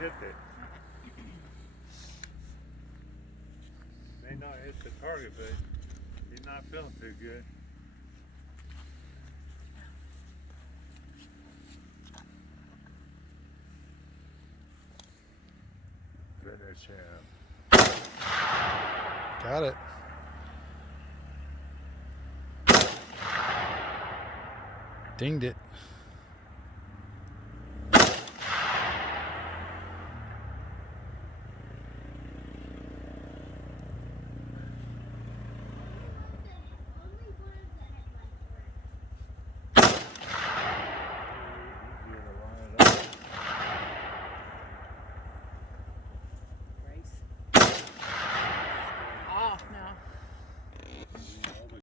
hit it. May not hit the target, but he's not feeling too good. Finish him. Got it. Dinged it.